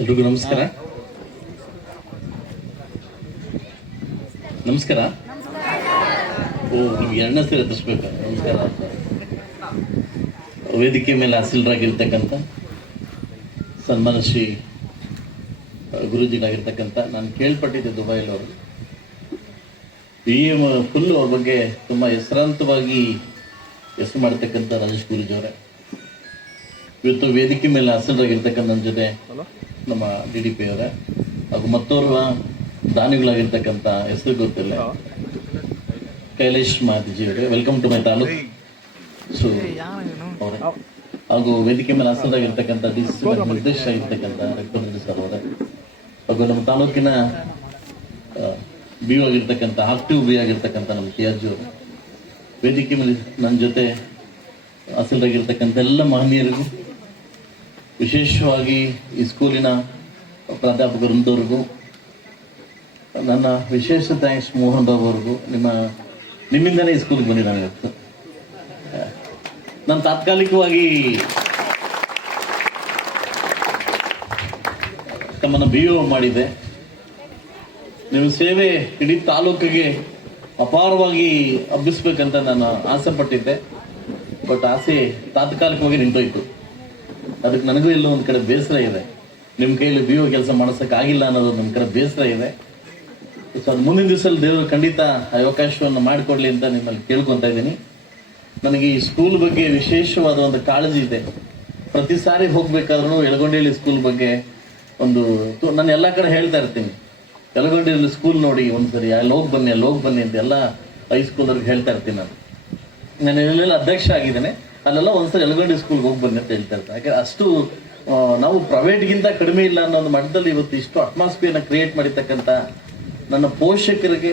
ಎಲ್ರಿಗೂ ನಮಸ್ಕಾರ. ನಮಸ್ಕಾರ. ಓ, ನಿಮ್ಗೆ ಎರಡನೇ ಸರಿ ಎದುರಿಸ್ಬೇಕು ನಮಸ್ಕಾರ. ವೇದಿಕೆ ಮೇಲೆ ಆಸೀನರಾಗಿರ್ತಕ್ಕಂಥ ಸನ್ಮಾನ ಶ್ರೀ ಗುರುಜಿನಾಗಿರ್ತಕ್ಕಂಥ ನಾನು ಕೇಳ್ಪಟ್ಟಿದ್ದೆ ದುಬೈಲವರು. ಈ ಫುಲ್ಲು ಅವ್ರ ಬಗ್ಗೆ ತುಂಬ ಹೆಸರಾಂತವಾಗಿ ಹೆಸರು ಮಾಡ್ತಕ್ಕಂಥ ರಾಜೇಶ್ ಗುರೂಜಿಯವರೇ ಇವತ್ತು ವೇದಿಕೆ ಮೇಲೆ ಆಸೀನರಾಗಿರ್ತಕ್ಕಂಥ ನನ್ನ ಜೊತೆ ನಮ್ಮ ಡಿ ಡಿ ಪಿ ಅವರೇ. ಹಾಗೂ ಮತ್ತೋರ್ವ ದಾನಿಗಳಾಗಿರ್ತಕ್ಕಂಥ ಹೆಸರು ಗೊತ್ತಿಲ್ಲ. ಕೈಲೇಶ್ ಮಾತಿಜಿ ಅವರೇ. Welcome to my taluk. So ಅವರೇ. ಹಾಗೂ ವೇದಿಕೆ ಮೇಲೆ ಆಸೀನರಾಗಿರ್ತಕ್ಕಂಥ ಡಿ ಸಿ ನಿರ್ದೇಶಕ ಆಗಿರ್ತಕ್ಕಂಥ ರಕ್ತಮಂತ್ರಿ ಸರ್ ಅವರೇ. ಹಾಗೂ ನಮ್ಮ ತಾಲೂಕಿನ ಬಿ ಆಗಿರ್ತಕ್ಕಂಥ ಆಕ್ಟಿವ್ ಬಿ ಆಗಿರ್ತಕ್ಕಂಥ ನಮ್ಮ ಟಿಯಾಜಿ ಅವರು. ವೇದಿಕೆ ಮೇಲೆ ನನ್ನ ಜೊತೆ ಹಾಸನರಾಗಿರ್ತಕ್ಕಂಥ ಎಲ್ಲ ಮಹನೀಯರಿಗೂ ವಿಶೇಷವಾಗಿ ಈ ಸ್ಕೂಲಿನ ಪ್ರಾಧ್ಯಾಪಕ ವೃಂದವ್ರಿಗೂ, ನನ್ನ ವಿಶೇಷ ಥ್ಯಾಂಕ್ಸ್ ಮೋಹನ್ ಬಾಬು ಅವ್ರಿಗೂ ನಿಮ್ಮ ನಿಮ್ಮಿಂದನೇ ಈ ಸ್ಕೂಲಿಗೆ ಬಂದಿದ್ದಾನೆ ಇವತ್ತು. ನಾನು ತಾತ್ಕಾಲಿಕವಾಗಿ ತಮ್ಮನ್ನು ಬಿ ಒ ಮಾಡಿದ್ದೆ. ನಿಮ್ಮ ಸೇವೆ ಇಡೀ ತಾಲೂಕಿಗೆ ಅಪಾರವಾಗಿ ಹಬ್ಬಿಸ್ಬೇಕಂತ ನಾನು ಆಸೆ ಪಟ್ಟಿದ್ದೆ ಬಟ್ ಆಸೆ ತಾತ್ಕಾಲಿಕವಾಗಿ ನಿಂತೋಯ್ತು. ಅದಕ್ಕೆ ನನಗೂ ಎಲ್ಲೋ ಒಂದು ಕಡೆ ಬೇಸರ ಇದೆ. ನಿಮ್ಮ ಕೈಯಲ್ಲಿ ಬಿ ಓ ಕೆಲಸ ಮಾಡಿಸೋಕ್ಕಾಗಿಲ್ಲ ಅನ್ನೋದು ನನ್ನ ಕಡೆ ಬೇಸರ ಇದೆ. ಸೊ ಅದು ಮುಂದಿನ ದಿವಸದಲ್ಲಿ ದೇವರು ಖಂಡಿತ ಆ ಅವಕಾಶವನ್ನು ಮಾಡಿಕೊಡ್ಲಿ ಅಂತ ನಿಮ್ಮಲ್ಲಿ ಕೇಳ್ಕೊತಾ ಇದ್ದೀನಿ. ನನಗೆ ಈ ಸ್ಕೂಲ್ ಬಗ್ಗೆ ವಿಶೇಷವಾದ ಒಂದು ಕಾಳಜಿ ಇದೆ. ಪ್ರತಿ ಸಾರಿ ಹೋಗ್ಬೇಕಾದ್ರೂ ಎಳಗೊಂಡೇಳಿ ಸ್ಕೂಲ್ ಬಗ್ಗೆ ಒಂದು ನಾನು ಎಲ್ಲ ಕಡೆ ಹೇಳ್ತಾ ಇರ್ತೀನಿ. ಎಳಗೊಂಡೇಳಿ ಸ್ಕೂಲ್ ನೋಡಿ ಒಂದ್ಸರಿ, ಅಲ್ಲಿ ಹೋಗಿ ಬನ್ನಿ, ಅಲ್ಲಿ ಹೋಗಿ ಬನ್ನಿ ಅಂತ ಎಲ್ಲ ಹೈಸ್ಕೂಲ್ದವ್ರಿಗೆ ಹೇಳ್ತಾ ಇರ್ತೀನಿ ನಾನು. ನಾನು ಎಲ್ಲೆಲ್ಲ ಅಧ್ಯಕ್ಷ ಆಗಿದ್ದೇನೆ. ಅಲ್ಲೆಲ್ಲ ಒಂದ್ಸರಿ ಎಳಗೊಂಡಿ ಸ್ಕೂಲ್ಗೆ ಹೋಗಿ ಬನ್ನಿ ಅಂತ ಹೇಳ್ತಾ ಇರ್ತಾರೆ. ಯಾಕಂದ್ರೆ ಅಷ್ಟು ನಾವು ಪ್ರೈವೇಟ್ಗಿಂತ ಕಡಿಮೆ ಇಲ್ಲ ಅನ್ನೋ ಒಂದು ಮಟ್ಟದಲ್ಲಿ ಇವತ್ತು ಇಷ್ಟು ಅಟ್ಮಾಸ್ಫಿಯರ್ನ ಕ್ರಿಯೇಟ್ ಮಾಡಿರ್ತಕ್ಕಂಥ ನನ್ನ ಪೋಷಕರಿಗೆ,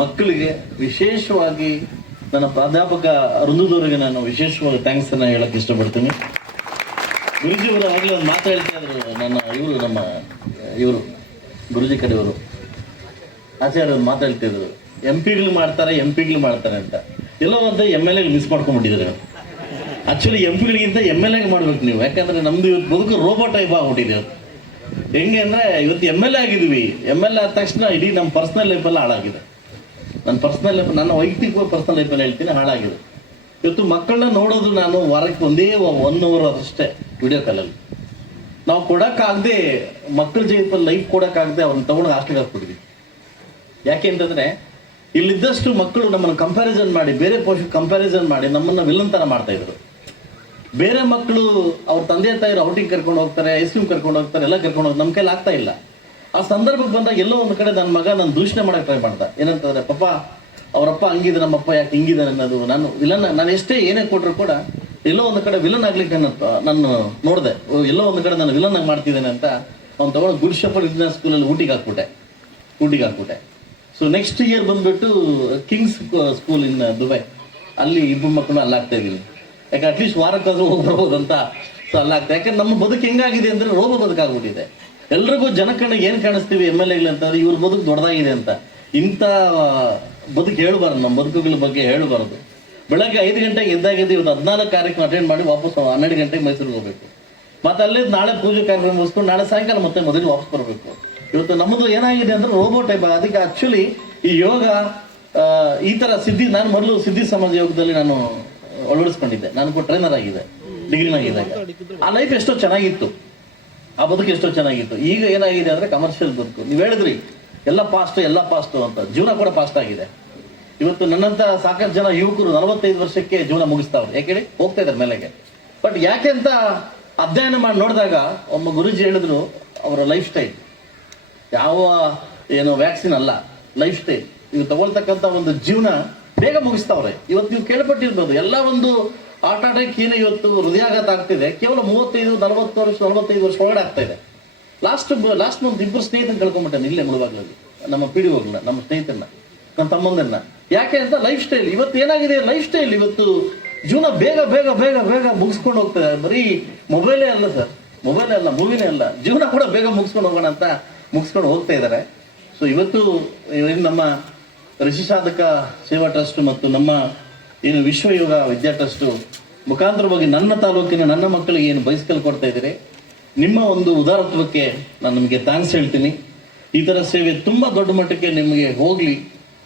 ಮಕ್ಕಳಿಗೆ ವಿಶೇಷವಾಗಿ ನನ್ನ ಪ್ರಾಧ್ಯಾಪಕ ವೃಂದದವರಿಗೆ ನಾನು ವಿಶೇಷವಾಗಿ ಥ್ಯಾಂಕ್ಸ್ ಅನ್ನ ಹೇಳಕ್ ಇಷ್ಟಪಡ್ತೀನಿ. ಗುರುಜಿ ಅವರು ಆಗಲೇ ಒಂದು ಮಾತು ಹೇಳ್ತಾ ಇದ್ರು, ನನ್ನ ಇವರು ನಮ್ಮ, ಇವರು, ಗುರುಜಿ ಕಡೆಯವರು. ಆಚಾರ್ಯ ಒಂದು ಮಾತು ಹೇಳ್ತಿದ್ರು ಎಂ ಪಿಗಳು ಮಾಡ್ತಾರೆ ಎಂ ಪಿಗಳು ಮಾಡ್ತಾರೆ ಅಂತ. ಎಲ್ಲೋ ಒಂದು ಎಂ ಎಲ್ ಎ ಮಿಸ್ ಮಾಡ್ಕೊಂಡ್ಬಿಟ್ಟಿದ್ದಾರೆ. ಆಕ್ಚುಲಿ ಎಂ ಪಿಗಳಿಗಿಂತ ಎಂ ಎಲ್ ಎಗೆ ಮಾಡ್ಬೇಕು ನೀವು. ಯಾಕಂದ್ರೆ ನಮ್ದು ಇವತ್ತು ಬದುಕು ರೋಬೋಟ್ ಟೈಪ್ ಆಗ್ಬಿಟ್ಟಿದೆ. ಹೆಂಗೆ ಅಂದರೆ ಇವತ್ತು ಎಂ ಎಲ್ ಎ ಆಗಿದ್ವಿ ಎಂ ಎಲ್ ಎ ಆದ ತಕ್ಷಣ ಇಡೀ ನಮ್ಮ ಪರ್ಸನಲ್ ಲೈಫೆಲ್ಲ ಹಾಳಾಗಿದೆ. ನನ್ನ ಪರ್ಸನಲ್ ಲೈಫ್ ನನ್ನ ವೈಯಕ್ತಿಕ ಪರ್ಸನಲ್ ಲೈಫಲ್ಲಿ ಹೇಳ್ತೀನಿ, ಹಾಳಾಗಿದೆ. ಇವತ್ತು ಮಕ್ಕಳನ್ನ ನೋಡೋದು ನಾನು ವಾರಕ್ಕೆ ಒಂದೇ ಒನ್ ಅವರ್ ಅಷ್ಟೇ ವಿಡಿಯೋ ಕಾಲಲ್ಲಿ ನಾವು ಕೊಡೋಕ್ಕಾಗದೆ, ಮಕ್ಕಳ ಜೀವಿತ ಲೈಫ್ ಕೊಡೋಕ್ಕಾಗದೆ ಅವ್ರನ್ನ ತಗೊಂಡು ಹಾಸ್ಟೆಲ್ ಹಾಕ್ಬಿಟ್ಟಿದ್ವಿ. ಯಾಕೆ ಅಂತಂದ್ರೆ, ಇಲ್ಲಿದ್ದಷ್ಟು ಮಕ್ಕಳು ನಮ್ಮನ್ನು ಕಂಪ್ಯಾರಿಸನ್ ಮಾಡಿ, ಬೇರೆ ಪೋಷಕ ಕಂಪ್ಯಾರಿಸನ್ ಮಾಡಿ ನಮ್ಮನ್ನ ವಿಲನ್ ತರ ಮಾಡ್ತಾ ಇದ್ರು. ಬೇರೆ ಮಕ್ಕಳು ಅವ್ರ ತಂದೆ ತಾಯಿರು ಔಟಿಂಗ್ ಕರ್ಕೊಂಡು ಹೋಗ್ತಾರೆ ಐಸ್ ಕ್ರೀಮ್ ಕರ್ಕೊಂಡು ಹೋಗ್ತಾರೆ, ಎಲ್ಲ ಕರ್ಕೊಂಡು ಹೋಗ್ತಾರೆ ನಮ್ಮ ಕೈಲಿ ಆಗ್ತಾ ಇಲ್ಲ. ಆ ಸಂದರ್ಭಕ್ಕೆ ಬಂದಾಗ ಎಲ್ಲೋ ಒಂದು ಕಡೆ ನನ್ನ ಮಗ ನಾನು ದೂಷಣೆ ಮಾಡಕ್ಕೆ ಟ್ರೈ ಮಾಡ್ದ. ಏನಂತಂದ್ರೆ, ಪಪ್ಪ, ಅವರಪ್ಪ ಹಂಗಿದೆ, ನಮ್ಮಪ್ಪ ಯಾಕೆ ಹಿಂಗಿದೆ ಅನ್ನೋದು ನಾನು ವಿಲನ್ ನಾನು ಎಷ್ಟೇ ಏನೇ ಕೊಟ್ಟರು ಕೂಡ ಎಲ್ಲೋ ಒಂದು ಕಡೆ ವಿಲನ್ ಆಗ್ಲಿಕ್ಕೆ ನಾನು ನೋಡಿದೆ. ಎಲ್ಲೋ ಒಂದು ಕಡೆ ನಾನು ವಿಲನ್ ಆಗಿ ಮಾಡ್ತಿದ್ದೇನೆ ಅಂತ ಅವ್ನು ತಗೊಂಡು ಗುಡ್ ಶಫರ್ ಇಂಜಿನಿಯರ್ ಸ್ಕೂಲಲ್ಲಿ ಊಟಿಗೆ ಹಾಕ್ಬಿಟ್ಟೆ. ಊಟಿಗೆ ಹಾಕ್ಬಿಟ್ಟೆ. ಸೊ ನೆಕ್ಸ್ಟ್ ಇಯರ್ ಬಂದ್ಬಿಟ್ಟು ಕಿಂಗ್ಸ್ ಸ್ಕೂಲ್ ಇನ್ ದುಬೈ ಅಲ್ಲಿ ಇಬ್ಬರು ಮಕ್ಕಳು ಅಲ್ಲಾಗ್ತಾ ಇದೀನಿ ಯಾಕೆ ಅಟ್ಲೀಸ್ಟ್ ವಾರಕ್ಕಾದ್ರೂ ಹೋಗಿ ಬರ್ಬೋದು ಅಂತ ಸೊ ಆಗ್ತದೆ ಯಾಕಂದ್ರೆ ನಮ್ಮ ಬದುಕು ಹೆಂಗಾಗಿದೆ ಅಂದ್ರೆ ರೋಗ ಬದುಕಾಗ್ಬಿಟ್ಟಿದೆ. ಎಲ್ರಿಗೂ ಜನಕಣ್ಣ ಏನು ಕಾಣಿಸ್ತೀವಿ ಎಂ ಎಲ್ ಎಗಳು ಇವ್ರ ಬದುಕು ದೊಡ್ಡದಾಗಿದೆ ಅಂತ. ಇಂಥ ಬದುಕು ಹೇಳಬಾರ್ದು, ನಮ್ಮ ಬದುಕುಗಳ ಬಗ್ಗೆ ಹೇಳಬಾರ್ದು. ಬೆಳಗ್ಗೆ ಐದು ಗಂಟೆಗೆ ಎದ್ದಾಗಿದ್ದು ಇವತ್ತು ಹದಿನಾಲ್ಕು ಕಾರ್ಯಕ್ರಮ ಅಟೆಂಡ್ ಮಾಡಿ ವಾಪಸ್ ಹನ್ನೆರಡು ಗಂಟೆಗೆ ಮೈಸೂರಿಗೆ ಹೋಗ್ಬೇಕು. ಮತ್ತೆ ಅಲ್ಲೇ ನಾಳೆ ಪೂಜೆ ಕಾರ್ಯಕ್ರಮ ಮುಗಿಸ್ಕೊಂಡು ನಾಳೆ ಸಾಯಂಕಾಲ ಮತ್ತೆ ಮೊದಲು ವಾಪಸ್ ಬರಬೇಕು. ಇವತ್ತು ನಮ್ಮದು ಏನಾಗಿದೆ ಅಂದ್ರೆ ರೋಬೋ ಟೈಪ್ ಅದಕ್ಕೆ ಆಕ್ಚುಲಿ ಈ ಯೋಗ ಈ ತರ ಸಿದ್ಧಿ, ನಾನು ಮೊದಲು ಸಿದ್ಧಿ ಸಮಾಜ ಯೋಗದಲ್ಲಿ ನಾನು ಅಳವಡಿಸ್ಕೊಂಡಿದ್ದೆ. ನಾನು ಟ್ರೈನರ್ ಆಗಿದೆ ಡಿಗ್ರಿನಾಗಿದ್ದಾಗ ಆ ಲೈಫ್ ಎಷ್ಟೋ ಚೆನ್ನಾಗಿತ್ತು. ಆ ಬದುಕು ಎಷ್ಟೋ ಚೆನ್ನಾಗಿತ್ತು. ಈಗ ಏನಾಗಿದೆ ಅಂದ್ರೆ ಕಮರ್ಷಿಯಲ್ ಬದುಕು. ನೀವು ಹೇಳಿದ್ರಿ, ಎಲ್ಲ ಪಾಸ್ಟ್ ಎಲ್ಲ ಪಾಸ್ಟು ಅಂತ. ಜೀವನ ಕೂಡ ಪಾಸ್ಟ್ ಆಗಿದೆ. ಇವತ್ತು ನನ್ನಂತ ಸಾಕಷ್ಟು ಜನ ಯುವಕರು ನಲವತ್ತೈದು ವರ್ಷಕ್ಕೆ ಜೀವನ ಮುಗಿಸ್ತಾವ್ರು. ಯಾಕೆ ಹೇಳಿ? ಹೋಗ್ತಾ ಇದ್ದಾರೆ ಮೇಲೆಗೆ. ಬಟ್ ಯಾಕೆ ಅಂತ ಅಧ್ಯಯನ ಮಾಡಿ ನೋಡಿದಾಗ ಒಬ್ಬ ಗುರುಜಿ ಹೇಳಿದ್ರು, ಅವರ ಲೈಫ್ ಸ್ಟೈಲ್ ಯಾವ, ಏನು ವ್ಯಾಕ್ಸಿನ್ ಅಲ್ಲ ಲೈಫ್ ಸ್ಟೈಲ್ ನೀವು ತಗೊಳ್ತಕ್ಕಂಥ ಒಂದು ಜೀವನ ಬೇಗ ಮುಗಿಸ್ತಾವ್ರೆ. ಇವತ್ತು ನೀವು ಕೇಳ್ಪಟ್ಟಿರ್ಬೋದು, ಎಲ್ಲ ಒಂದು ಆಟ ಆಡೋಕೆ ಏನು ಇವತ್ತು ಹೃದಯಾಘಾತ ಆಗ್ತಿದೆ, ಕೇವಲ ಮೂವತ್ತೈದು, ನಲವತ್ತು ವರ್ಷ, ನಲವತ್ತೈದು ವರ್ಷ ಒಳಗಡೆ ಆಗ್ತಾ ಇದೆ. ಲಾಸ್ಟ್ ಲಾಸ್ಟ್ ಮಂತ್ ಇಬ್ಬರು ಸ್ನೇಹಿತನ ಕಳ್ಕೊಂಬಿಟ್ಟೆ ಇಲ್ಲೇ ಮುಳುವಾಗ್ಲಲ್ಲಿ, ನಮ್ಮ ಪಿ ಡಿ ನಮ್ಮ ಸ್ನೇಹಿತನ ನನ್ನ ತಮ್ಮಂದನ್ನ ಯಾಕೆ ಅಂತ ಲೈಫ್ ಸ್ಟೈಲ್ ಇವತ್ತು ಏನಾಗಿದೆ ಲೈಫ್ ಸ್ಟೈಲ್ ಇವತ್ತು ಜೀವನ ಬೇಗ ಬೇಗ ಬೇಗ ಬೇಗ ಮುಗಿಸ್ಕೊಂಡು ಹೋಗ್ತದೆ. ಬರೀ ಮೊಬೈಲೇ ಅಲ್ಲ ಸರ್ ಮೊಬೈಲೇ ಅಲ್ಲ ಮೂವಿನೇ ಅಲ್ಲ, ಜೀವನ ಕೂಡ ಬೇಗ ಮುಗಿಸ್ಕೊಂಡು ಹೋಗೋಣ ಅಂತ ಮುಗಿಸ್ಕೊಂಡು ಹೋಗ್ತಾ ಇದ್ದಾರೆ. ಸೊ ಇವತ್ತು ನಮ್ಮ ಋಷಿ ಸಾಧಕ ಸೇವಾ ಟ್ರಸ್ಟ್ ಮತ್ತು ನಮ್ಮ ಏನು ವಿಶ್ವ ಯೋಗ ವಿದ್ಯಾ ಟ್ರಸ್ಟ್ ಮುಖಾಂತರವಾಗಿ ನನ್ನ ತಾಲೂಕಿನ ನನ್ನ ಮಕ್ಕಳಿಗೆ ಏನು ಬೈಸಿಕಲ್ ಕೊಡ್ತಾ ಇದ್ದೀರಿ, ನಿಮ್ಮ ಒಂದು ಉದಾರತ್ವಕ್ಕೆ ನಾನು ನಿಮಗೆ ಥ್ಯಾಂಕ್ಸ್ ಹೇಳ್ತೀನಿ. ಈ ಥರ ಸೇವೆ ತುಂಬ ದೊಡ್ಡ ಮಟ್ಟಕ್ಕೆ ನಿಮಗೆ ಹೋಗಲಿ.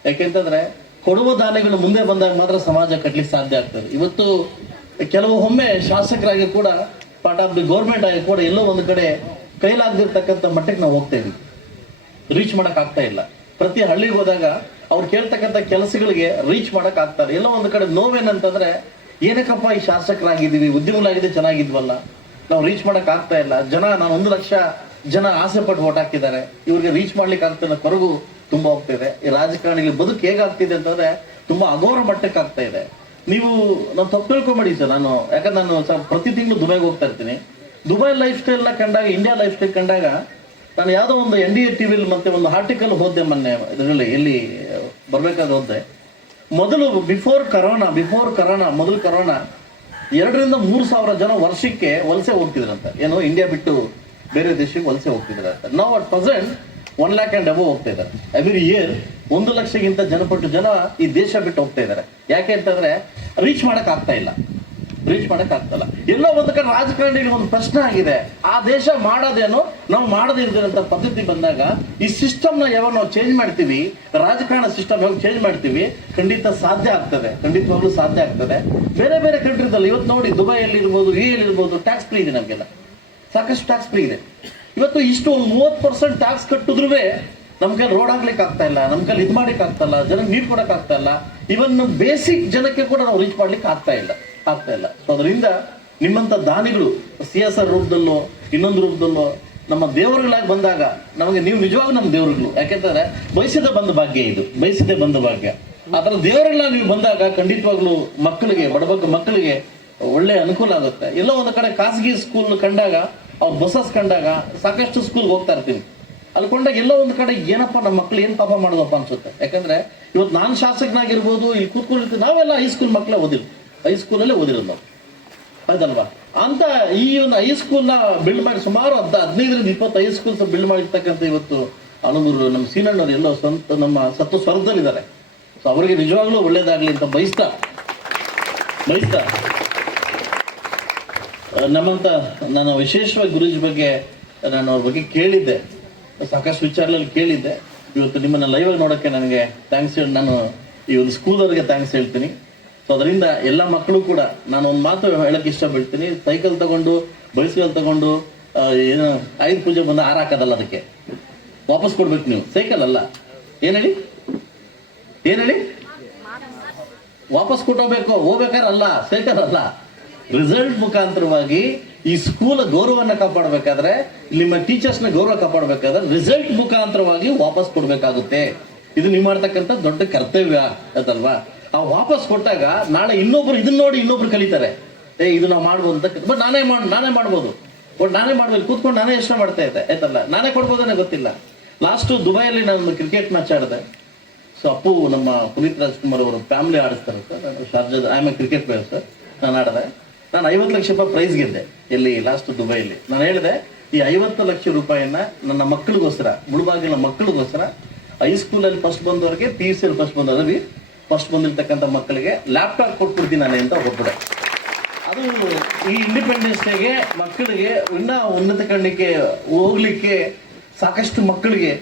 ಯಾಕೆಂತಂದ್ರೆ ಕೊಡುವ ದಾನಿಗಳು ಮುಂದೆ ಬಂದಾಗ ಮಾತ್ರ ಸಮಾಜ ಕಟ್ಟಲಿಕ್ಕೆ ಸಾಧ್ಯ ಆಗ್ತದೆ. ಇವತ್ತು ಕೆಲವು ಒಮ್ಮೆ ಶಾಸಕರಾಗಿ ಕೂಡ ಪಾರ್ಟ್ ಆಫ್ ದಿ ಗೌರ್ಮೆಂಟ್ ಆಗಿ ಕೂಡ ಎಲ್ಲೋ ಒಂದು ಕಡೆ ಕೈಲಾಗದಿರ್ತಕ್ಕಂಥ ಮಟ್ಟಕ್ಕೆ ನಾವು ಹೋಗ್ತೇವೆ ರೀಚ್ ಮಾಡೋಕ್ಕಾಗ್ತಾ ಇಲ್ಲ. ಪ್ರತಿ ಹಳ್ಳಿಗೆ ಹೋದಾಗ ಅವ್ರು ಕೇಳ್ತಕ್ಕಂಥ ಕೆಲಸಗಳಿಗೆ ರೀಚ್ ಮಾಡಕ್ ಆಗ್ತಾರೆ. ಎಲ್ಲೋ ಒಂದು ಕಡೆ ನೋವೇನಂತಂದ್ರೆ, ಏನಕ್ಕಪ್ಪ ಈ ಶಾಸಕರಾಗಿದ್ದೀವಿ ಉದ್ಯಮಗಳಾಗಿದೆ ಚೆನ್ನಾಗಿದ್ವಲ್ಲ, ನಾವು ರೀಚ್ ಮಾಡಕ್ ಆಗ್ತಾ ಇಲ್ಲ. ಜನ, ನಾನು ಒಂದು ಲಕ್ಷ ಜನ ಆಸೆ ಪಟ್ಟು ಓಟ್ ಹಾಕಿದ್ದಾರೆ. ಇವ್ರಿಗೆ ರೀಚ್ ಮಾಡ್ಲಿಕ್ಕೆ ಆಗ್ತಿಲ್ಲ, ಕೊರಗು ತುಂಬಾ ಹೋಗ್ತಿದೆ. ಈ ರಾಜಕಾರಣಿಗಳ ಬದುಕು ಹೇಗಾಗ್ತಿದೆ ಅಂತಂದ್ರೆ, ತುಂಬಾ ಅಘೋರ ಮಟ್ಟಕ್ಕೆ ಆಗ್ತಾ ಇದೆ. ನೀವು, ನಾನು ತಪ್ಪು ತಿಳ್ಕೊಂಬೇಡಿ ಸರ್, ನಾನು, ಯಾಕಂದ್ರೆ ನಾನು ಸರ್ ಪ್ರತಿ ತಿಂಗಳು ದುಬೈಗೆ ಹೋಗ್ತಾ ಇರ್ತೀನಿ. ದುಬೈ ಲೈಫ್ ಸ್ಟೈಲ್ ಕಂಡಾಗ ಇಂಡಿಯಾ ಲೈಫ್ ಸ್ಟೈಲ್ ಕಂಡಾಗ, ನಾನು ಯಾವುದೋ ಒಂದು ಎನ್ ಡಿ ಎ ಟಿವಿಲಿ ಮತ್ತೆ ಒಂದು ಆರ್ಟಿಕಲ್ ಹೋದೆ ಮೊನ್ನೆ, ಇದರಲ್ಲಿ ಎಲ್ಲಿ ಬರ್ಬೇಕಾದ್ರೆ ಹೋದೆ ಮೊದಲು ಬಿಫೋರ್ ಕರೋನಾ ಬಿಫೋರ್ ಕರೋನಾ ಮೊದಲು ಕರೋನಾ ಎರಡರಿಂದ ಮೂರು ಸಾವಿರ ಜನ ವರ್ಷಕ್ಕೆ ವಲಸೆ ಹೋಗ್ತಿದ್ರಂತ. ಏನೋ ಇಂಡಿಯಾ ಬಿಟ್ಟು ಬೇರೆ ದೇಶಕ್ಕೆ ವಲಸೆ ಹೋಗ್ತಿದ್ರಂತ. ನಾವು at present one lakh and above ಹೋಗ್ತಾ ಇದ್ದಾರೆ. ಎವ್ರಿ ಇಯರ್ ಒಂದು ಲಕ್ಷಕ್ಕಿಂತ ಜನಪಟ್ಟು ಜನ ಈ ದೇಶ ಬಿಟ್ಟು ಹೋಗ್ತಾ ಇದ್ದಾರೆ. ಯಾಕೆ ಅಂತಂದ್ರೆ ರೀಚ್ ಮಾಡೋಕ್ಕಾಗ್ತಾ ಇಲ್ಲ. ರೀಚ್ ಮಾಡಕ್ ಎಲ್ಲ ಒಂದು ಕಡೆ ರಾಜಕಾರಣಿಗಳಿಗೆ ಒಂದು ಪ್ರಶ್ನೆ ಆಗಿದೆ. ಆ ದೇಶ ಮಾಡೋದೇನು, ನಾವು ಮಾಡದೇ ಪದ್ಧತಿ ಬಂದಾಗ ಈ ಸಿಸ್ಟಮ್ನ ಯಾವಾಗ ನಾವು ಚೇಂಜ್ ಮಾಡ್ತೀವಿ, ರಾಜಕಾರಣ ಸಿಸ್ಟಮ್ ಯಾವಾಗ ಚೇಂಜ್ ಮಾಡ್ತೀವಿ, ಖಂಡಿತ ಸಾಧ್ಯ ಆಗ್ತದೆ. ಖಂಡಿತವಾಗ್ಲೂ ಸಾಧ್ಯ ಆಗ್ತದೆ. ಬೇರೆ ಬೇರೆ ಕಂಟ್ರಿದಲ್ಲಿ ಇವತ್ತು ನೋಡಿ, ದುಬೈಯಲ್ಲಿ ಇರ್ಬೋದು ಯು ಇರ್ಬೋದು ಟ್ಯಾಕ್ಸ್ ಫ್ರೀ ಇದೆ ನಮಗೆಲ್ಲ. ಸಾಕಷ್ಟು ಟ್ಯಾಕ್ಸ್ ಫ್ರೀ ಇದೆ. ಇವತ್ತು ಇಷ್ಟು ಒಂದು ಮೂವತ್ತು ಪರ್ಸೆಂಟ್ ಟ್ಯಾಕ್ಸ್ ಕಟ್ಟಿದ್ರೂ ನಮ್ಗೆ ರೋಡ್ ಆಗ್ಲಿಕ್ಕೆ ಆಗ್ತಾ ಇಲ್ಲ ನಮ್ಗೆ ಇದು ಮಾಡ್ಲಿಕ್ಕೆ ಆಗ್ತಾ ಇಲ್ಲ ಜನಕ್ಕೆ ನೀರು ಕೊಡಕ್ಕೆ ಇಲ್ಲ. ಇವನ್ ಬೇಸಿಕ್ ಜನಕ್ಕೆ ಕೂಡ ನಾವು ರೀಚ್ ಮಾಡ್ಲಿಕ್ಕೆ ಆಗ್ತಾ ಇಲ್ಲ. ಆಗ್ತಾ ಇಲ್ಲ. ಸೊ ಅದರಿಂದ ನಿಮ್ಮಂತ ದಾನಿಗಳು ಸಿ ಎಸ್ ಆರ್ ರೂಪದಲ್ಲೋ, ಇನ್ನೊಂದು ರೂಪದಲ್ಲೋ, ನಮ್ಮ ದೇವರುಗಳಾಗಿ ಬಂದಾಗ ನಮಗೆ ನೀವು ನಿಜವಾಗ್ಲೂ ನಮ್ಮ ದೇವರುಗಳು. ಯಾಕೆಂತಂದ್ರೆ ಬಯಸಿದ ಬಂದ ಭಾಗ್ಯ ಇದು. ಬಯಸಿದೆ ಬಂದ ಭಾಗ್ಯ. ಆ ಥರ ದೇವರುಗಳಾಗಿ ನೀವು ಬಂದಾಗ ಖಂಡಿತವಾಗ್ಲೂ ಮಕ್ಕಳಿಗೆ ಬಡಬಗ್ಗ ಮಕ್ಕಳಿಗೆ ಒಳ್ಳೆ ಅನುಕೂಲ ಆಗುತ್ತೆ. ಎಲ್ಲೋ ಒಂದು ಕಡೆ ಖಾಸಗಿ ಸ್ಕೂಲ್ ಕಂಡಾಗ, ಅವ್ರ ಬಸಸ್ ಕಂಡಾಗ ಸಾಕಷ್ಟು ಸ್ಕೂಲ್ಗೆ ಹೋಗ್ತಾ ಇರ್ತೀನಿ. ಅಲ್ಲಿ ಕೊಂಡಾಗ ಎಲ್ಲೋ ಒಂದು ಕಡೆ ಏನಪ್ಪ ನಮ್ಮ ಮಕ್ಳು ಏನು ಪಾಪ ಮಾಡೋದಪ್ಪ ಅನ್ಸುತ್ತೆ. ಯಾಕಂದ್ರೆ ಇವತ್ತು ನಾನು ಶಾಸಕನಾಗಿರ್ಬೋದು, ಇಲ್ಲಿ ಕೂತ್ಕೊಂಡಿರ್ತೀವಿ ನಾವೆಲ್ಲ ಹೈಸ್ಕೂಲ್ ಮಕ್ಕಳೇ ಓದಿಲ್ಲ. ಹೈಸ್ಕೂಲಲ್ಲೇ ಓದಿರೋದು ನಾವು. ಹೌದಲ್ವಾ? ಅಂತ ಈ ಒಂದು ಹೈಸ್ಕೂಲ್ನ ಬಿಲ್ಡ್ ಮಾಡಿ ಸುಮಾರು ಹದ್ ಹದಿನೈದರಿಂದ ಇಪ್ಪತ್ತು ಹೈಸ್ಕೂಲ್ಸ್ ಬಿಲ್ಡ್ ಮಾಡಿರ್ತಕ್ಕಂಥ ಇವತ್ತು ಅನುಗುರು ನಮ್ಮ ಸೀನಣ್ಣವ್ರು ಎಲ್ಲೋ ಸ್ವಂತ ನಮ್ಮ ಸತ್ತು ಸ್ವರ್ಗದಲ್ಲಿದ್ದಾರೆ. ಸೊ ಅವರಿಗೆ ನಿಜವಾಗ್ಲೂ ಒಳ್ಳೇದಾಗ್ಲಿ ಅಂತ ಬಯಸ್ತಾ ಬಯಸ್ತಾ ನಮ್ಮಂತ ನಾನು ವಿಶೇಷವಾಗಿ ಗುರುಜಿ ಬಗ್ಗೆ ನಾನು ಅವ್ರ ಬಗ್ಗೆ ಕೇಳಿದ್ದೆ. ಸಾಕಷ್ಟು ವಿಚಾರದಲ್ಲಿ ಕೇಳಿದ್ದೆ. ಇವತ್ತು ನಿಮ್ಮನ್ನ ಲೈವ್ ಆಗಿ ನೋಡೋಕ್ಕೆ ನನಗೆ ಥ್ಯಾಂಕ್ಸ್ ಹೇಳಿ ನಾನು ಈ ಒಂದು ಸ್ಕೂಲ್ ಅವರಿಗೆ ಥ್ಯಾಂಕ್ಸ್ ಹೇಳ್ತೀನಿ. ಸೊ ಅದರಿಂದ ಎಲ್ಲ ಮಕ್ಕಳು ಕೂಡ ನಾನು ಒಂದು ಮಾತು ಹೇಳಕ್ಕೆ ಇಷ್ಟಪಡ್ತೀನಿ. ಸೈಕಲ್ ತಗೊಂಡು ಬೈಸಿಕಲ್ ತಗೊಂಡು ಏನು, ಐದು ಪೂಜೆ ಬಂದು ಆರ ಹಾಕೋದಲ್ಲ ಅದಕ್ಕೆ. ವಾಪಸ್ ಕೊಡ್ಬೇಕು ನೀವು. ಸೈಕಲ್ ಅಲ್ಲ. ಏನ್ ಹೇಳಿ? ಏನ್ ಹೇಳಿ? ವಾಪಸ್ ಕೊಟ್ಟೋಗ್ಬೇಕು. ಹೋಗ್ಬೇಕಾದ್ರೆ ಅಲ್ಲ. ಸೈಕಲ್ ಅಲ್ಲ. ರಿಸಲ್ಟ್ ಮುಖಾಂತರವಾಗಿ ಈ ಸ್ಕೂಲ್ ಗೌರವನ್ನ ಕಾಪಾಡಬೇಕಾದ್ರೆ, ನಿಮ್ಮ ಟೀಚರ್ಸ್ನ ಗೌರವ ಕಾಪಾಡಬೇಕಾದ್ರೆ ರಿಸಲ್ಟ್ ಮುಖಾಂತರವಾಗಿ ವಾಪಸ್ ಕೊಡ್ಬೇಕಾಗುತ್ತೆ. ಇದು ನೀವು ಮಾಡ್ತಕ್ಕಂಥ ದೊಡ್ಡ ಕರ್ತವ್ಯ, ಅದಲ್ವಾ? ಆ ವಾಪಸ್ ಕೊಟ್ಟಾಗ ನಾಳೆ ಇನ್ನೊಬ್ರು ಇದನ್ನ ನೋಡಿ ಇನ್ನೊಬ್ರು ಕಲಿತಾರೆ. ಏ, ಇದು ನಾವು ಮಾಡ್ಬೋದು ಅಂತ ಬಟ್ ನಾನೇ ಮಾಡ್, ನಾನೇ ಮಾಡ್ಬೋದು. ಬಟ್ ನಾನೇ ಮಾಡ್ಬೋದು ಕೂತ್ಕೊಂಡು ನಾನೇ ಯೋಚನೆ ಮಾಡ್ತಾ ಇದ್ದೆ. ಆಯ್ತಲ್ಲ? ನಾನೇ ಕೊಡ್ಬೋದನ್ನ ಗೊತ್ತಿಲ್ಲ. ಲಾಸ್ಟು ದುಬೈಯಲ್ಲಿ ನಾನು ಕ್ರಿಕೆಟ್ ಮ್ಯಾಚ್ ಆಡಿದೆ. ಸೊ ಅಪ್ಪು ನಮ್ಮ ಪುನೀತ್ ರಾಜ್ಕುಮಾರ್ ಅವರು ಫ್ಯಾಮಿಲಿ ಆಡಿಸ್ತಾರೆ ಸರ್ ನಾನು I am cricket player sir ನಾನು ಆಡಿದೆ. ನಾನು ಐವತ್ತು ಲಕ್ಷ ರೂಪಾಯಿ ಪ್ರೈಸ್ ಗೆದ್ದೆ. ಎಲ್ಲಿ? ಲಾಸ್ಟ್ ದುಬೈಯಲ್ಲಿ. ನಾನು ಹೇಳಿದೆ, ಈ ಐವತ್ತು ಲಕ್ಷ ರೂಪಾಯಿಯನ್ನ ನನ್ನ ಮಕ್ಕಳಿಗೋಸ್ಕರ ಮುಳುಬಾಗಿಲ ಮಕ್ಕಳಿಗೋಸ್ಕರ ಹೈಸ್ಕೂಲಲ್ಲಿ ಫಸ್ಟ್ ಬಂದವರಿಗೆ ಪಿ ಯು ಸಿಯಲ್ಲಿ ಫಸ್ಟ್ ಬಂದವರಿಗೆ ಫಸ್ಟ್ ಬಂದಿರತಕ್ಕಂತ ಮಕ್ಕಳಿಗೆ ಲ್ಯಾಪ್ಟಾಪ್ ಕೊಟ್ಬಿಡ್ತೀನಿ ನಾನು ಅಂತ ಹೊರಬಿಡೆ ಅದು ಈ ಇಂಡಿಪೆಂಡೆನ್ಸ್ ಡೇಗೆ ಮಕ್ಕಳಿಗೆ ಇನ್ನ ಉನ್ನತ ಕಣ್ಣಿಗೆ ಹೋಗ್ಲಿಕ್ಕೆ ಸಾಕಷ್ಟು ಮಕ್ಕಳಿಗೆ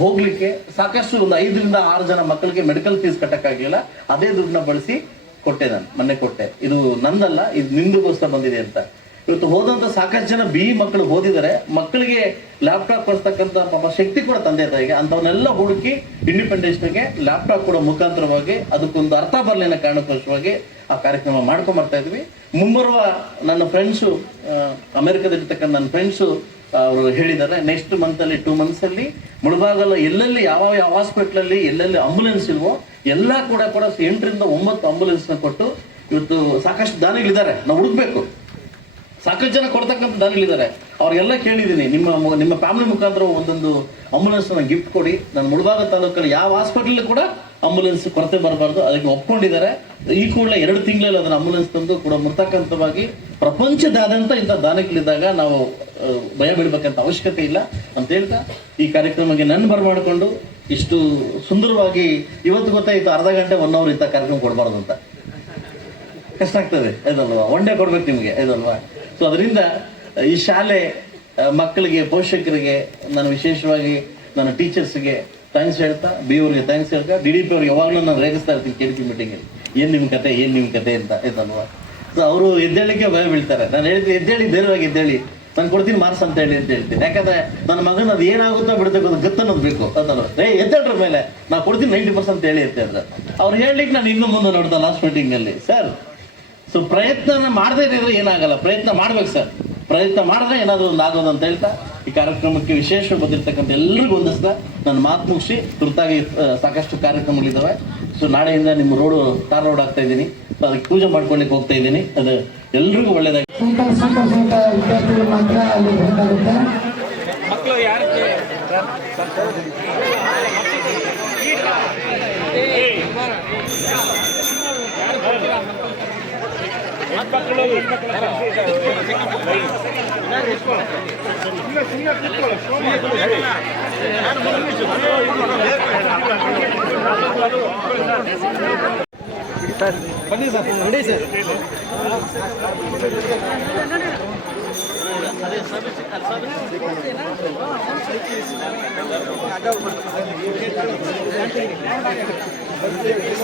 ಹೋಗ್ಲಿಕ್ಕೆ ಸಾಕಷ್ಟು ಒಂದು ಐದರಿಂದ ಆರು ಜನ ಮಕ್ಕಳಿಗೆ ಮೆಡಿಕಲ್ ಫೀಸ್ ಕಟ್ಟಕ್ಕಾಗಲಿಲ್ಲ. ಅದೇ ದುಡ್ಡನ್ನ ಬಳಸಿ ಕೊಟ್ಟೆ ನಾನು, ಮೊನ್ನೆ ಕೊಟ್ಟೆ. ಇದು ನಂದಲ್ಲ, ಇದು ನಿಂದುಗೋಸ್ಕರ ಬಂದಿದೆ ಅಂತ. ಇವತ್ತು ಹೋದಂತ ಸಾಕಷ್ಟು ಜನ ಬಿ ಮಕ್ಕಳು ಓದಿದರೆ ಮಕ್ಕಳಿಗೆ ಲ್ಯಾಪ್ಟಾಪ್ ಕೊಡ್ತಕ್ಕಂಥ ಪಾಪ ಶಕ್ತಿ ಕೂಡ ತಂದೆ ತಾಯಿಗೆ ಅಂತವನ್ನೆಲ್ಲ ಹುಡುಕಿ ಇಂಡಿಪೆಂಡೆನ್ಸ್ ಡೇಗೆ ಲ್ಯಾಪ್ಟಾಪ್ ಕೊಡೋ ಮುಖಾಂತರವಾಗಿ ಅದಕ್ಕೊಂದು ಅರ್ಥ ಬರಲಿ ಅನ್ನೋ ಕಾರಣಕ್ಕೋಸ್ಕರವಾಗಿ ಆ ಕಾರ್ಯಕ್ರಮ ಮಾಡ್ಕೊಂಡ್ ಬರ್ತಾ ಇದ್ವಿ. ಮುಂಬರುವ ನನ್ನ ಫ್ರೆಂಡ್ಸು ಅಮೆರಿಕದಲ್ಲಿರ್ತಕ್ಕಂಥ ನನ್ನ ಫ್ರೆಂಡ್ಸು ಅವರು ಹೇಳಿದ್ದಾರೆ ನೆಕ್ಸ್ಟ್ ಮಂತ್ ಅಲ್ಲಿ ಟೂ ಮಂತ್ಸ್ ಅಲ್ಲಿ ಮುಳಬಾಗಲ ಎಲ್ಲೆಲ್ಲಿ ಯಾವ ಯಾವ ಹಾಸ್ಪಿಟ್ಲಲ್ಲಿ ಎಲ್ಲೆಲ್ಲಿ ಆಂಬುಲೆನ್ಸ್ ಇಲ್ವೋ ಎಲ್ಲ ಕೂಡ ಕೂಡ ಎಂಟರಿಂದ ಒಂಬತ್ತು ಆಂಬುಲೆನ್ಸ್ನ ಕೊಟ್ಟು ಇವತ್ತು ಸಾಕಷ್ಟು ದಾನಿಗಳಿದ್ದಾರೆ. ನಾವು ಹುಡುಕ್ಬೇಕು. ಸಾಕಷ್ಟು ಜನ ಕೊಡ್ತಕ್ಕಂಥ ದಾನಿಗಳಿದ್ದಾರೆ ಅವ್ರಿಗೆಲ್ಲ ಕೇಳಿದ್ದೀನಿ. ನಿಮ್ಮ ನಿಮ್ಮ ಫ್ಯಾಮಿಲಿ ಮುಖಾಂತರ ಒಂದೊಂದು ಆಂಬುಲೆನ್ಸ್ ಗಿಫ್ಟ್ ಕೊಡಿ. ನಾನು ಮುಳಬಾಗ ತಾಲೂಕಲ್ಲಿ ಯಾವ ಹಾಸ್ಪಿಟಲ್ ಕೂಡ ಆಂಬುಲೆನ್ಸ್ ಕೊರತೆ ಬರಬಾರ್ದು. ಅದಕ್ಕೆ ಒಪ್ಕೊಂಡಿದ್ದಾರೆ. ಈ ಕೂಡಲೇ ಎರಡು ತಿಂಗಳಲ್ಲಿ ಅದನ್ನು ಆಂಬುಲೆನ್ಸ್ ತಂದು ಕೂಡ ಮುರ್ತಕ್ಕಂಥವಾಗಿ ಪ್ರಪಂಚದಾದ್ಯಂತ ಇಂಥ ದಾನಗಳಿದ್ದಾಗ ನಾವು ಭಯ ಬಿಡಬೇಕಂತ ಅವಶ್ಯಕತೆ ಇಲ್ಲ ಅಂತ ಹೇಳ್ತಾ, ಈ ಕಾರ್ಯಕ್ರಮಕ್ಕೆ ನನ್ನ ಬರಮಾಡಿಕೊಂಡು ಇಷ್ಟು ಸುಂದರವಾಗಿ ಇವತ್ತು ಗೊತ್ತಾಯಿತು ಅರ್ಧ ಗಂಟೆ ಒನ್ ಅವರ್ ಇಂಥ ಕಾರ್ಯಕ್ರಮ ಕೊಡಬಾರ್ದು ಅಂತ. ಕಷ್ಟ ಆಗ್ತದೆ, ಇದಲ್ವಾ? ಒನ್ ಡೇ ಕೊಡ್ಬೇಕು ನಿಮಗೆ, ಇದಲ್ವಾ? ಸೊ ಅದರಿಂದ, ಈ ಶಾಲೆ ಮಕ್ಕಳಿಗೆ, ಪೋಷಕರಿಗೆ, ನಾನು ವಿಶೇಷವಾಗಿ ನನ್ನ ಟೀಚರ್ಸ್ಗೆ ಥ್ಯಾಂಕ್ಸ್ ಹೇಳ್ತಾ ಬಿ ಅವ್ರಿಗೆ ಥ್ಯಾಂಕ್ಸ್ ಹೇಳ್ತಾ ಡಿ ಡಿ ಪಿ ಅವ್ರಿಗೆ ಯಾವಾಗಲೂ ನಾನು ರೇಗಿಸ್ತಾ ಇರ್ತೀನಿ ಕೆ ಡಿ ಪಿ ಮೀಟಿಂಗಲ್ಲಿ ಏನು ನಿಮ್ಮ ಕತೆ, ಏನು ನಿಮ್ಮ ಕತೆ ಅಂತ ಆಯ್ತಲ್ವಾ ಸೊ ಅವರು ಎದ್ದೇಳಿಕೆ ಭಯ ಬೀಳ್ತಾರೆ. ನಾನು ಹೇಳ್ತೀನಿ ಎದ್ದೇಳಿ, ಧೈರ್ಯವಾಗಿ ಎದ್ದೇಳಿ. ನಾನು ಕೊಡ್ತೀನಿ ಮಾರ್ಕ್ಸ್ ಅಂತ ಹೇಳಿ ಅಂತ ಹೇಳ್ತೀನಿ ಯಾಕಂದ್ರೆ ನನ್ನ ಮಗನ ಅದು ಏನಾಗುತ್ತೋ ಬಿಡ್ಬೇಕು, ಅದು ಗೊತ್ತನ್ನೋದು ಬೇಕು. ಅಂತಲ್ಲ ಏ, ಎದ್ದೇಳ್ರ ಮೇಲೆ. ನಾ ಕೊಡ್ತೀನಿ ನೈಂಟಿ ಪರ್ಸೆಂಟ್ ಹೇಳಿ ಅಂತ ಹೇಳಿದ್ರೆ ಅವ್ರು ಹೇಳಲಿಕ್ಕೆ ನಾನು ಇನ್ನೂ ಮುಂದೆ ನೋಡ್ತಾ ಲಾಸ್ಟ್ ಮೀಟಿಂಗಲ್ಲಿ ಸರ್ ಸೊ ಪ್ರಯತ್ನ ಮಾಡದೇ ಇದ್ರೆ ಏನಾಗಲ್ಲ. ಪ್ರಯತ್ನ ಮಾಡ್ಬೇಕು ಸರ್. ಪ್ರಯತ್ನ ಮಾಡಿದ್ರೆ ಏನಾದರೂ ಒಂದು ಆಗೋದು ಅಂತ ಹೇಳ್ತಾ ಈ ಕಾರ್ಯಕ್ರಮಕ್ಕೆ ವಿಶೇಷ ಬಂದಿರತಕ್ಕಂಥ ಎಲ್ರಿಗೂ ಒಂದಿಸ್ತಾ ನನ್ನ ಮಾತು ಮುಗಿಸಿ ತುರ್ತಾಗಿ ಸಾಕಷ್ಟು ಕಾರ್ಯಕ್ರಮಗಳಿದ್ದಾವೆ ಸೊ ನಾಳೆಯಿಂದ ನಿಮ್ಮ ರೋಡು ತಾರ್ ರೋಡ್ ಆಗ್ತಾ ಇದ್ದೀನಿ. ಸೊ ಅದಕ್ಕೆ ಪೂಜೆ ಮಾಡ್ಕೊಳ್ಳಿಕ್ಕೆ ಹೋಗ್ತಾ ಇದ್ದೀನಿ. ಅದು ಎಲ್ರಿಗೂ ಒಳ್ಳೇದಾಗಿ. ವಿದ್ಯಾರ್ಥಿಗಳು ಮಾತ್ರ ಅಲ್ಲಿ ಬೇಕಾಗುತ್ತೆ. ಸರ್ ಬನ್ನಿ ಸರ್ ಶಾಸಕರಾದ ಸಂಬಂಧಿತ ದೇವಸ್ಥಾನದ ಹಾಗೂ ರಾಜೇಶ್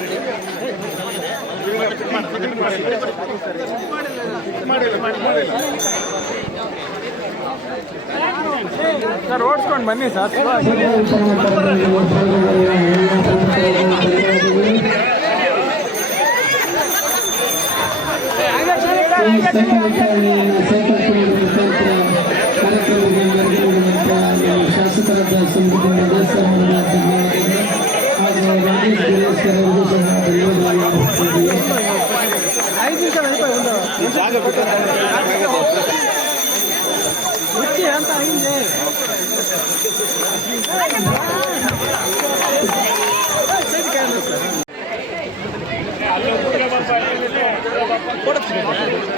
ಗಿರೀಶ್ವರ ಅವರಿಗೂ ಸಹ ಧನ್ಯವಾದಗಳು ಐದು ನಿಮಿಷ ಅಂತ ಅయింది ಸರಿ